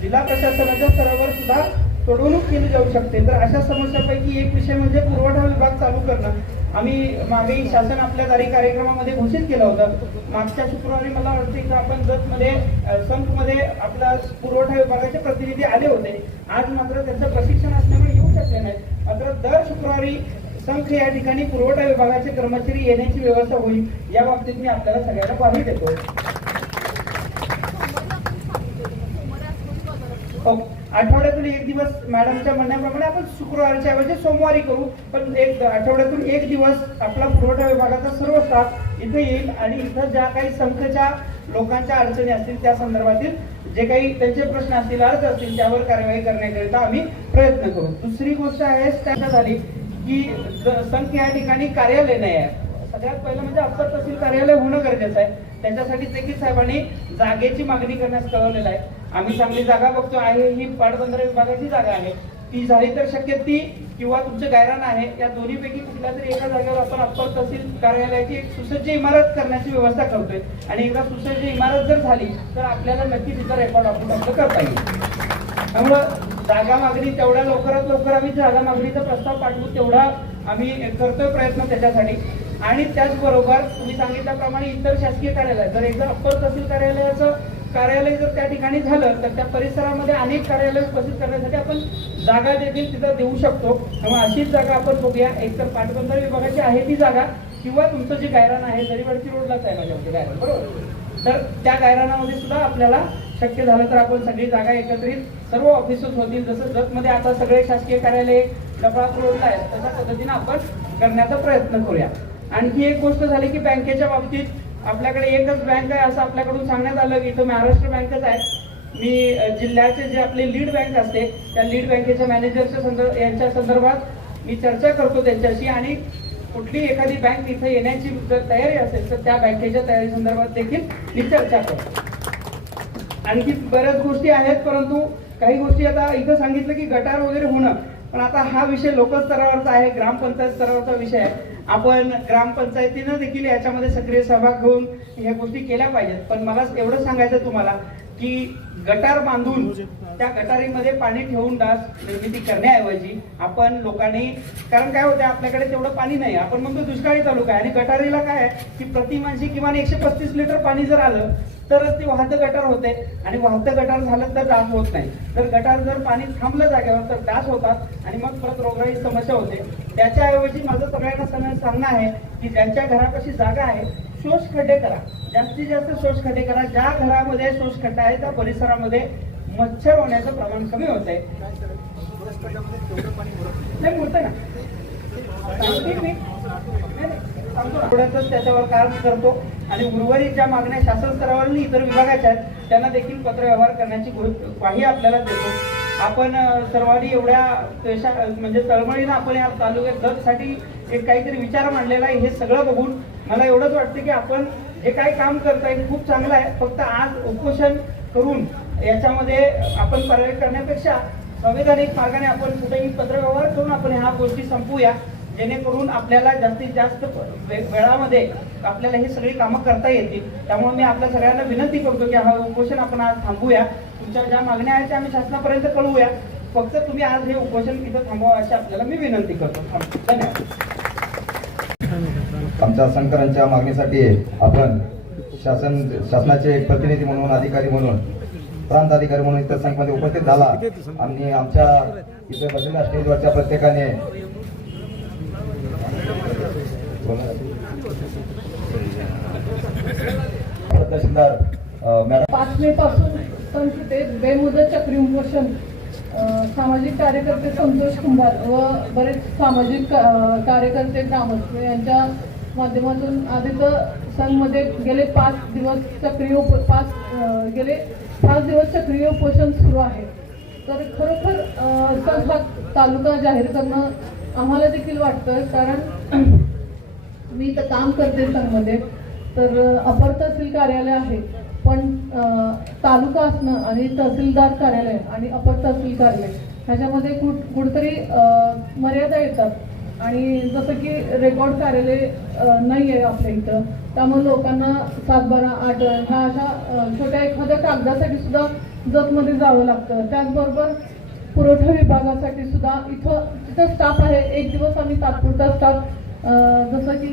जिल्हा प्रशासनाच्या स्तरावर सुद्धा सोडवणूक केली जाऊ शकते. तर अशा समस्यापैकी एक विषय म्हणजे पुरवठा विभाग चालू करणं. आम्ही मागेही शासन आपल्या दारी कार्यक्रमामध्ये घोषित केलं होतं. मागच्या शुक्रवारी मला वाटते की आपण जतमध्ये संपमध्ये आपला पुरवठा विभागाचे प्रतिनिधी आले होते. आज मात्र त्यांचं प्रशिक्षण असल्यामुळे येऊ शकले नाही. मात्र दर शुक्रवारी संख या ठिकाणी पुरवठा विभागाचे कर्मचारी येण्याची व्यवस्था होईल या बाबतीत मी आपल्याला सगळ्यांना ग्वाही देतो. आठवड्यातून एक दिवस मॅडमच्या म्हणण्याप्रमाणे आपण शुक्रवारच्या ऐवजी सोमवारी करू, पण आठवड्यातून एक दिवस आपला पुरवठा विभागाचा सर्व स्टाफ इथे येईल आणि इथं ज्या काही संख्येच्या लोकांच्या अडचणी असतील त्या संदर्भातील जे काही त्यांचे प्रश्न असतील, अर्ज असतील त्यावर कार्यवाही करण्याकरिता आम्ही प्रयत्न करू. दुसरी गोष्ट आहे त्याच्यात झाली की संघ या ठिकाणी कार्यालय नाही आहे. सगळ्यात पहिलं म्हणजे अप्पर तहसील कार्यालय होणं गरजेचं आहे. त्याच्यासाठी देखील साहेबांनी जागेची मागणी करण्यास कळवलेलं आहे. आम्ही चांगली जागा बघतो आहे, ही पाटबंधारे विभागाची जागा आहे. ती झाली तर शक्य ती किंवा तुमचं गायरान आहे या दोन्हीपैकी कुठल्या तरी एका जागेवर आपण अप्पर तहसील कार्यालयाची एक सुसज्ज इमारत करण्याची व्यवस्था करतोय. आणि एकदा सुसज्ज इमारत जर झाली तर आपल्याला नक्की तिथं रेकॉर्ड आपण करता येईल. त्यामुळं जागा मागणी तेवढ्या लवकरात लवकर आम्ही जागा मागणीचा प्रस्ताव पाठवू तेवढा आम्ही करतोय प्रयत्न त्याच्यासाठी. आणि त्याचबरोबर तुम्ही सांगितल्याप्रमाणे इतर शासकीय कार्यालय जर एकदा अप्पर तहसील कार्यालयाचं कार्यालय जर त्या ठिकाणी झालं तर त्या परिसरामध्ये अनेक कार्यालय उपस्थित करण्यासाठी आपण जागा देखील तिथं देऊ शकतो. त्यामुळे अशीच जागा आपण बघूया. एकतर पाटबंधारे विभागाची आहे ती जागा किंवा तुमचं जे गायरान आहे जरीवडची रोडलाच आहे माझ्यावरती गायरान, बरोबर, तर त्या गायरानामध्ये सुद्धा आपल्याला शक्य झालं तर आपण सगळी जागा एकत्रित सर्व ऑफिसेस होतील. जसं जतमध्ये आता सगळे शासकीय कार्यालय डबळापूर रोडला आहेत तशा पद्धतीने आपण करण्याचा प्रयत्न करूया. आणखी एक गोष्ट झाली की बँकेच्या बाबतीत आपल्याकडे एकच बँक आहे असं आपल्याकडून सांगण्यात आलं की इथं महाराष्ट्र बँकच आहे. मी जिल्ह्याचे जे आपले लीड बँक असते त्या लीड बँकेच्या मॅनेजरच्या यांच्या संदर्भात मी चर्चा करतो त्यांच्याशी आणि कुठली एखादी बँक इथं येण्याची जर तयारी असेल तर त्या बँकेच्या तयारी संदर्भात देखील मी चर्चा करतो. आणखी बऱ्याच गोष्टी आहेत परंतु काही गोष्टी आता इथं सांगितलं की गटार वगैरे होणं, पण आता हा विषय लोकस्तरावरचा आहे, ग्रामपंचायत स्तरावरचा विषय आहे. आपण ग्रामपंचायतीनं देखील याच्यामध्ये सक्रिय सहभाग घेऊन ह्या गोष्टी केल्या पाहिजेत. पण मला एवढं सांगायचं तुम्हाला की गटार बांधून त्या गटारीमध्ये पाणी ठेवून डास निर्मिती करण्याऐवजी आपण लोकांनी, कारण काय होतं आपल्याकडे तेवढं पाणी नाही, आपण म्हणतो दुष्काळी तालुका आहे आणि गटारीला काय आहे की प्रति माणशी किमान 135 लिटर पाणी जर आलं तरच ते वाहतं गटार होते आणि वाहतं गटार झालं तर डास होत नाही. तर गटार जर पाणी थांबलं जागेवर तर डास होतात आणि मग परत रोगराई समस्या होते. त्याच्याऐवजी माझं सगळ्यांना सांगणं आहे की ज्यांच्या घरापाशी जागा आहे शोष खड्डे करा, जास्तीत जास्त शोष खड्डे करा. ज्या घरामध्ये शोष खड्डा आहे त्या परिसरामध्ये मच्छर होण्याचं प्रमाण कमी होत आहे. नाही बोलतोय ना थोड्यातच त्याच्यावर काम करतो आणि उर्वरित ज्या मागण्या शासन स्तरावर आणि इतर विभागाच्या आहेत त्यांना देखील पत्रव्यवहार करण्याची ग्वाही आपल्याला देतो. आपण सर्वांनी एवढ्या म्हणजे तळमळीनं आपण या तालुक्यात जतसाठी एक काहीतरी विचार मांडलेला आहे. हे सगळं बघून मला एवढंच वाटतं की आपण जे काही काम करताय खूप चांगलं आहे. फक्त आज उपोषण करून याच्यामध्ये आपण पर्याय करण्यापेक्षा संवैधानिक मार्गाने आपण कुठेही पत्रव्यवहार करून आपण ह्या गोष्टी संपवूया जेणेकरून आपल्याला जास्तीत जास्त वेळामध्ये आपल्याला ही सगळी कामं करता येतील. त्यामुळे मी आपल्या सगळ्यांना विनंती करतो की हा उपोषण आपण आज थांबवूया. तुमच्या ज्या मागण्या आहेत त्या आम्ही शासनापर्यंत कळवूया. फक्त तुम्ही आज हे उपोषण इथं थांबवा अशी आपल्याला मी विनंती करतो. धन्यवाद. आमच्या संकरांच्या मागणीसाठी आपण शासनाचे एक प्रतिनिधी म्हणून, अधिकारी म्हणून, प्रांत अधिकारी म्हणून इतर संघमध्ये उपस्थित झाला आणि आमच्या इथे बसलेल्या स्टेजवरच्या प्रत्येकाने तहसीलदार मॅडम 5 मे पासून संस्थेत बेमुदत चक्री उपोषण सामाजिक कार्यकर्ते संतोष कुंभार व बरेच सामाजिक कार्यकर्ते ग्रामस्थ यांच्या माध्यमातून आधीच संघमध्ये गेले 5 दिवस सक्रिय उपोषण सुरू आहे. तर खरोखर संघ हा तालुका जाहीर करणं आम्हाला देखील वाटतं, कारण मी इथं काम करते संघमध्ये. तर अपर तहसील कार्यालय आहे, पण तालुका असणं आणि तहसीलदार कार्यालय आणि अपर तहसील कार्यालय ह्याच्यामध्ये कुठतरी मर्यादा येतात. आणि जसं की रेकॉर्ड कार्यालय नाही आहे आपल्या इथं, त्यामुळे लोकांना 7-12-8 ह्या अशा छोट्या एखाद्या कागदासाठी सुद्धा जतमध्ये जावं लागतं. त्याचबरोबर पुरवठा विभागासाठी सुद्धा तिथं स्टाफ आहे. एक दिवस आम्ही तात्पुरता स्टाफ जसं की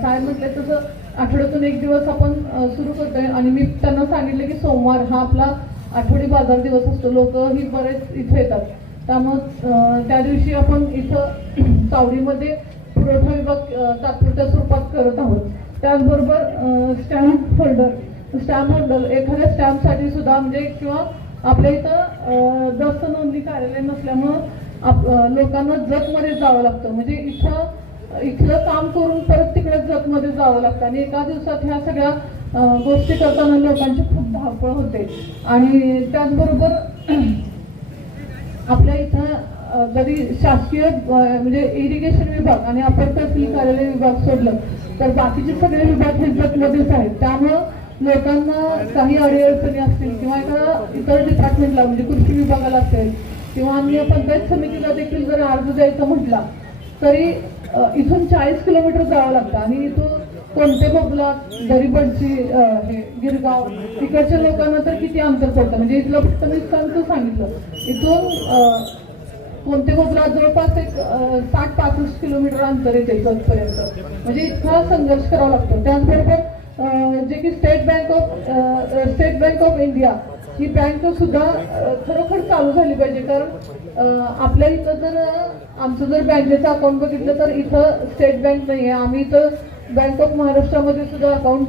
साहेब म्हटले तसं आठवड्यातून एक दिवस आपण सुरू करतोय. आणि मी त्यांना सांगितलं की सोमवार हा आपला आठवडी बाजार दिवस असतो, लोक ही बरेच इथे येतात. त्यामुळं त्या दिवशी आपण इथं चावडीमध्ये पुरवठा विभाग तात्पुरत्या स्वरूपात करत आहोत. त्याचबरोबर स्टॅम्प होल्डर एखाद्या स्टॅम्पसाठी सुद्धा म्हणजे किंवा आपल्या इथं दस्त नोंदणी कार्यालय नसल्यामुळं लोकांना जतमध्ये जावं लागतं. म्हणजे इथलं काम करून परत तिकडे जतमध्ये जावं लागतं आणि एका दिवसात ह्या सगळ्या गोष्टी करताना लोकांची खूप धावपळ होते. आणि त्याचबरोबर आपल्या इथं जरी शासकीय म्हणजे इरिगेशन विभाग आणि अपर तहसील कार्यालय विभाग सोडलं तर बाकीचे सगळे विभाग हे जतमध्येच आहेत. त्यामुळं लोकांना काही अडीअडचणी असतील किंवा एखादा इतर डिपार्टमेंटला म्हणजे कृषी विभागाला असेल किंवा आम्ही पंचायत समितीला देखील जर अर्ज द्यायचा म्हटला तरी इथून 40 किलोमीटर जावं लागतं. आणि इथून कोणते बबला दरीबडची हे गिरगाव तिकडच्या लोकांना तर किती अंतर पडतं. म्हणजे इथलं फक्त मी सांगितलं इथून कोणते बबला जवळपास एक 60-65 किलोमीटर अंतर येते जतपर्यंत. म्हणजे इतका संघर्ष करावा लागतो. त्याचबरोबर जे की state bank of India he bank सुद्धा खरोखर चालू झाली पाहिजे. कारण आपल्या इथं जर आमचं जर बँकेचं अकाउंट बघितलं तर इथं स्टेट बँक नाही आहे. आम्ही इथं बँक ऑफ महाराष्ट्रामध्ये सुद्धा अकाउंट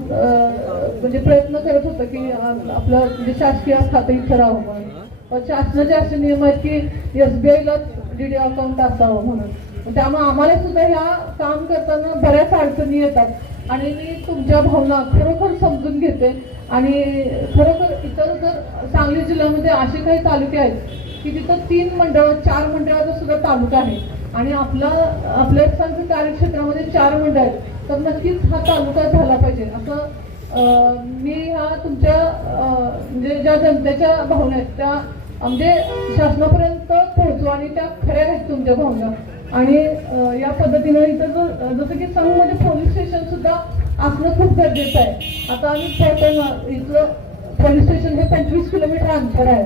म्हणजे प्रयत्न करत होतो की आपलं म्हणजे शासकीय खातं इथं राहावं म्हणून. पण शासनाचे असे नियम आहेत की SBIलाच DD अकाउंट असावं म्हणून. त्यामुळे आम्हाला सुद्धा ह्या काम करताना बऱ्याच अडचणी येतात. आणि मी तुमच्या भावना खरोखर समजून घेते. आणि खरोखर इतर जर सांगली जिल्ह्यामध्ये असे काही तालुके आहेत की तिथं 3 मंडळ 4 मंडळाचा सुद्धा तालुका आहे आणि आपल्या संघ कार्यक्षेत्रामध्ये 4 मंडळ आहेत, तर नक्कीच हा तालुका झाला पाहिजे असं मी ह्या तुमच्या म्हणजे ज्या जनतेच्या भावना आहेत त्या म्हणजे शासनापर्यंत पोहोचू आणि त्या खऱ्या आहेत तुमच्या भावना. आणि या पद्धतीने इथं जसं की संघमध्ये पोलीस स्टेशन सुद्धा असणं खूप गरजेचं आहे. आता आम्ही पाहतो इथलं पोलीस स्टेशन हे 25 किलोमीटर अंतर आहे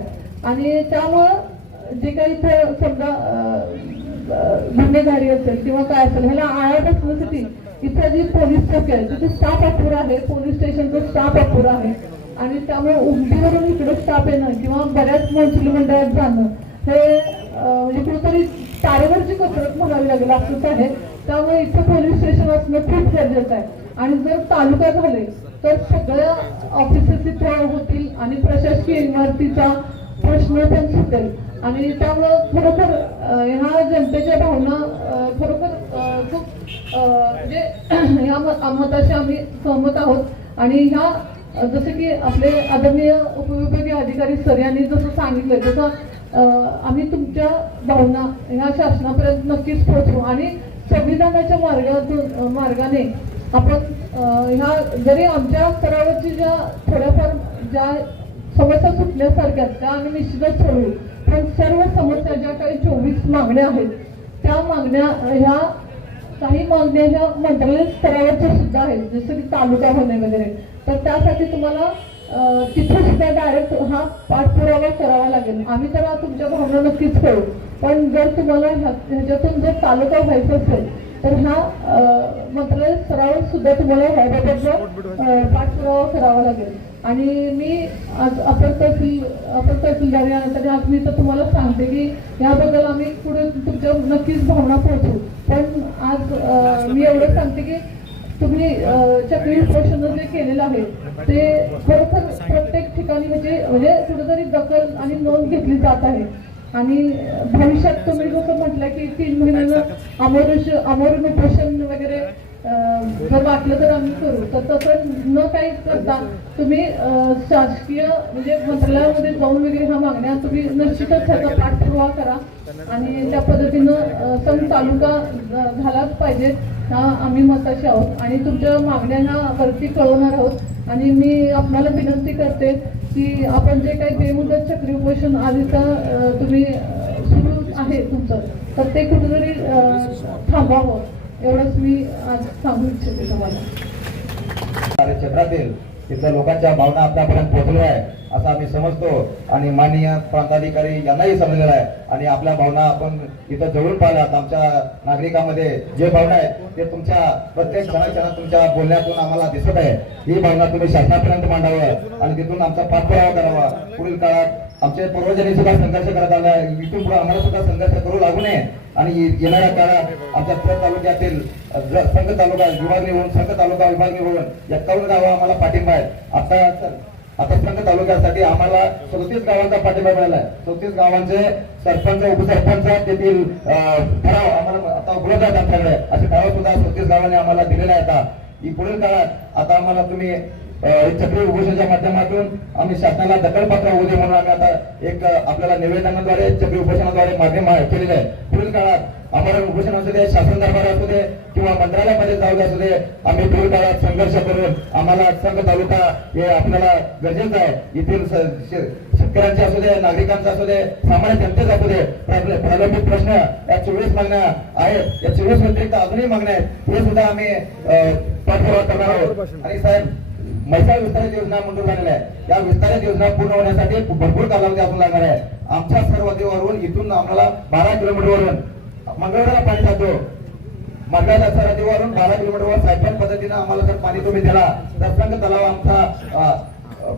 आणि त्यामुळं जे काही इथं समजा गुन्हेगारी असेल किंवा काय असेल ह्याला आळा बसण्यासाठी इथं जी पोलीस चौकी आहे तिथे स्टाफ अपुरा आहे, पोलीस स्टेशनचा स्टाफ अपुरा आहे. आणि त्यामुळे उमदीवरून इकडे स्टाफ येणं किंवा बऱ्याच महसूल मंडळात जाणं हे म्हणजे कुठेतरी तारेवरची कसरत म्हणावी लागेल असंच आहे. त्यामुळे इथं पोलीस स्टेशन असणं खूप गरजेचं आहे. आणि जर तालुका झाले तर सगळ्या ऑफिसेस इथं होतील आणि प्रशासकीय इमारतीचा प्रश्न पण सुटेल. आणि त्यामुळं खरोखर ह्या जनतेच्या भावना खरोखर खूप म्हणजे ह्या मताशी आम्ही सहमत आहोत. आणि ह्या जसं की आपले आदरणीय उपविभागीय अधिकारी सर यांनी जसं सांगितलं तसं आम्ही तुमच्या भावना ह्या शासनापर्यंत नक्कीच पोहोचू आणि संविधानाच्या मार्गाने आपण ह्या जरी आमच्या स्तरावरची ज्या थोड्याफार ज्या समस्या सुटण्यासारख्या त्या आम्ही निश्चितच सोडवू. पण सर्व समस्या ज्या काही 24 मागण्या आहेत त्या मागण्या ह्या काही मागण्या ह्या मंत्रालय स्तरावरच्या सुद्धा आहेत जसं की तालुका होणे वगैरे. तर त्यासाठी तुम्हाला तिथे सुद्धा डायरेक्ट हा पाठपुरावा करावा लागेल. आम्ही तर तुमच्या भावना नक्कीच कळू, पण जर तुम्हाला ह्याच्यातून जर तालुका व्हायचं असेल तर हा मंत्रालय स्तरावर सुद्धा तुम्हाला ह्याबाबतचा पाठपुरावा करावा लागेल. आणि मी आज अपर तहसीलदार यानंतर आज मी तर तुम्हाला सांगते की याबद्दल आम्ही पुढे तुमच्या नक्कीच भावना पोहोचू. पण आज मी एवढं सांगते की तुम्ही चक्री उपोषण जे केलेलं आहे ते खरोखर प्रत्येक ठिकाणी म्हणजे कुठेतरी दखल आणि नोंद घेतली जात आहे. आणि भविष्यात तुम्ही जसं म्हटलं की 3 महिन्यानं आमरण उपोषण वगैरे जर वाटलं तर आम्ही करू, तर तसं न काही करता तुम्ही शासकीय म्हणजे मंत्रालयामध्ये जाऊन वगैरे ह्या मागण्या तुम्ही निश्चितच त्याचा पाठपुरावा करा आणि त्या पद्धतीनं संघ तालुका झालाच पाहिजे हा आम्ही मताचे आहोत आणि तुमच्या मागण्या ह्या वरती कळवणार आहोत. आणि मी आपल्याला विनंती करते की आपण जे काही बेमुदत चक्री उपोषण आधीचं तुम्ही सुरू आहे तुमचं, तर ते कुठेतरी थांबावं एवढंच मी आज सांगू इच्छिते तुम्हाला. क्षेत्रातील तिथल्या लोकांच्या भावना आपल्यापर्यंत पोहोचल्या आहे असं आम्ही समजतो आणि माननीय प्रांताधिकारी यांनाही समजलेलं आहे. आणि आपल्या भावना आपण इथं जवळून पाहिल्यात. आमच्या नागरिकांमध्ये जे भावना आहेत ते तुमच्या प्रत्येक क्षणाक्षणात तुमच्या बोलण्यातून आम्हाला दिसत आहे. ही भावना तुम्ही शासनापर्यंत मांडावं आणि तिथून आमचा पाठपुरावा करावा. पुढील काळात आमच्या पूर्वजांनी सुद्धा संघर्ष करत आला, इथून पुढे आम्हाला सुद्धा संघर्ष करू लागू नये आणि येणाऱ्या काळात आमच्या प्रत्येक तालुक्यातील संघ तालुका विभागणी होऊन संघ तालुका विभागणी होऊन 51 गावं आम्हाला पाठिंबा आहे. आता संघ तालुक्यासाठी आम्हाला 34 गावांचा पाठिंबा मिळाला आहे. 34 गावांचे सरपंच उपसरपंच तेथील ठराव आम्हाला आता उपलब्ध आहेत आमच्याकडे. असे ठराव सुद्धा 34 गावांनी आम्हाला दिलेले आहेत. पुढील काळात आता आम्हाला तुम्ही चक्री उपोषणाच्या माध्यमातून आम्ही शासनाला दखलपात्र होऊ दे म्हणून आम्ही आता एक आपल्याला निवेदनाद्वारे चक्री उपोषणाद्वारे मागणी केलेली आहे. पुढील काळात आम्हाला उपोषण असू दे, शासन दरबार असू दे किंवा मंत्रालयामध्ये जाऊ दे असू दे, आम्ही पुढील काळात संघर्ष करून आम्हाला संघ तालुका हे आपल्याला गरजेचं आहे. येथील शेतकऱ्यांचे असू दे, नागरिकांचे असू दे, सामान्य जनतेचे असू दे, प्रलंबित प्रश्न या 24 मागण्या आहेत. या 24 व्यतिरिक्त अजूनही मागण्या आहेत. हे सुद्धा आम्ही पाठपुरावा करणार आहोत. आणि साहेब, म्हैसाळ विस्तारित योजना मंजूर झालेल्या आहे. या विस्तारित योजना पूर्ण होण्यासाठी भरपूर कालावधी अजून लागणार आहे. आमच्या सरहद्दीवरून इथून आम्हाला 12 किलोमीटरवरून मंगळवेढ्याला पाणी जातो. मंगळवेढा सरहद्दीवरून 12 किलोमीटरवर सायकल पद्धतीनं आम्हाला जर पाणी तुम्ही दिला तर संघ तलाव आमचा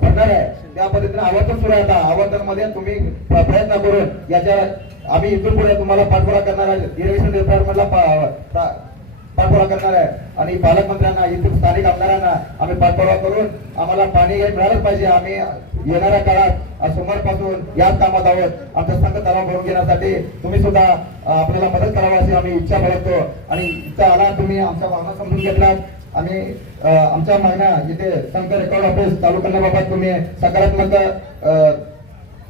भरणार आहे. त्या पद्धतीने आवर्तन सुरू आहे. आता आवर्तन मध्ये तुम्ही प्रयत्न करून याच्या आम्ही इथून पुढे तुम्हाला पाठपुरावा करणार आहे. इरिगेशन डिपार्टमेंटला पाठपुरावा करणार आहे आणि पालकमंत्र्यांना येथील स्थानिक आमदारांना आम्ही पाठपुरावा करून आम्हाला पाणी हे मिळालंच पाहिजे. आम्ही येणाऱ्या काळात सोमवारपासून याच कामात आहोत. आमचा संघ तलाव भरून घेण्यासाठी तुम्ही सुद्धा आपल्याला मदत करावी अशी आम्ही इच्छा बाळगतो. आणि इथं आला तुम्ही आमच्या भावना समजून घेतलात आणि आमच्या मागण्या इथे संघ रेकॉर्ड ऑफिस चालू करण्याबाबत तुम्ही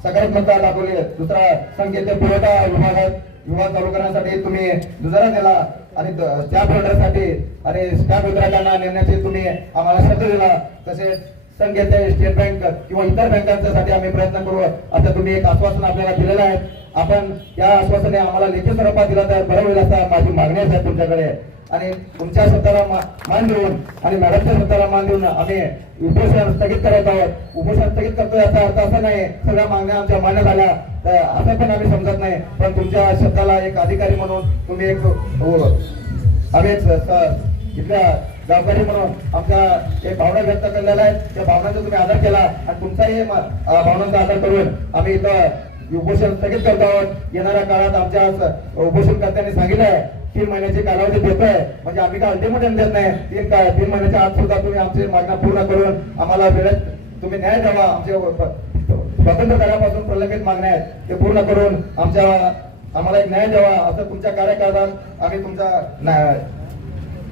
सकारात्मकता दाखवली. दुसरा संघ येथे पुरवठा विभाग चालू करण्यासाठी तुम्ही दुजरा दिला आणि त्या पुरवठ्यासाठी आणि स्टॅम्प वितरकांना नेमण्याचे तुम्ही आम्हाला शब्द दिला. तसेच संघ येथे स्टेट बँक किंवा इतर बँकांसाठी आम्ही प्रयत्न करू असं तुम्ही एक आश्वासन आपल्याला दिलेलं आहे. आपण या आश्वासने आम्हाला लेखी स्वरूपात दिलं तर बरं होईल असं माझी मागणी आहे तुमच्याकडे. आणि तुमच्या शब्दाला मान देऊन आणि मॅडमच्या शब्दाला मान देऊन आम्ही उपोषण स्थगित करत आहोत. उपोषण स्थगित करतो याचा अर्थ असा नाही सगळ्या मागण्या आमच्या मान्य झाल्या तर असं पण आम्ही समजत नाही. पण तुमच्या शब्दाला एक अधिकारी म्हणून तुम्ही एक आम्ही इथल्या गावकरी म्हणून आमच्या एक भावना व्यक्त केलेल्या आहेत. त्या भावनांचा तुम्ही आदर केला आणि तुमचाही भावनांचा आदर करून आम्ही इथं उपोषण स्थगित करतो आहोत. येणाऱ्या काळात आमच्या उपोषणकर्त्यांनी सांगितलं आहे 3 महिन्याची कालावधी देतोय. म्हणजे आम्ही काय अल्टिमेटम देत नाही. 3 महिन्याच्या आत सुद्धा तुम्ही आमची मागण्या पूर्ण करून आम्हाला वेळेत तुम्ही न्याय द्यावा. आमचे स्वतंत्र कार्यापासून प्रलंबित मागण्या आहेत ते पूर्ण करून आम्हाला एक न्याय द्यावा असं तुमच्या कार्यकाळात आम्ही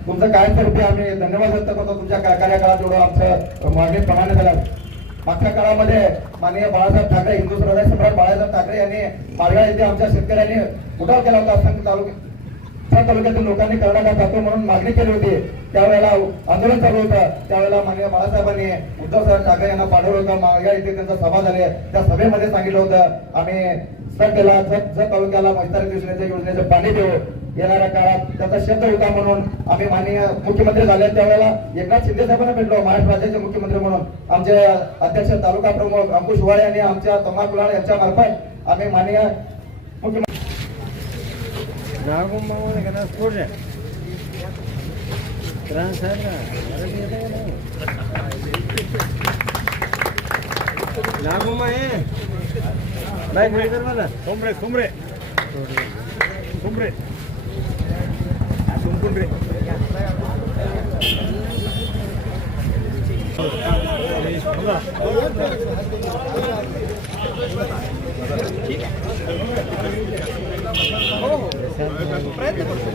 तुमचं कायमस्वरूपी आम्ही धन्यवाद व्यक्त करतो. तुमच्या कार्यकाळात एवढं आमचं मागणी प्रमाणे झालं. मागच्या काळामध्ये माननीय बाळासाहेब ठाकरे हिंदू हृदय सम्राट बाळासाहेब ठाकरे यांनी माळगाव येथे आमच्या शेतकऱ्यांनी उठाव केला होता. संघ तालुक्यातील लोकांनी कर्नाटकात जातो म्हणून मागणी केली होती. त्यावेळेला आंदोलन चालू होतं. त्यावेळेला माननीय बाळासाहेबांनी उद्धव साहेब ठाकरे यांना पाठवलं होतं. माळगाव येथे त्यांचा सभा झाली. त्या सभेमध्ये सांगितलं होतं आम्ही जत तालुक्याला विस्तारित योजनेचं पाणी देऊ. येणाऱ्या काळात त्याचा शब्द होता म्हणून आम्ही माननीय मुख्यमंत्री झाले त्यावेळेला एकनाथ शिंदे साहेबांना भेटलो महाराष्ट्र राज्याचे मुख्यमंत्री म्हणून आमचे अध्यक्ष तालुका प्रमुख अंकुश वाळे आणि आमच्या तंबाखू लाड यांच्या मार्फत आम्ही माननीय मुख्यमंत्री प्रयत्न करतो.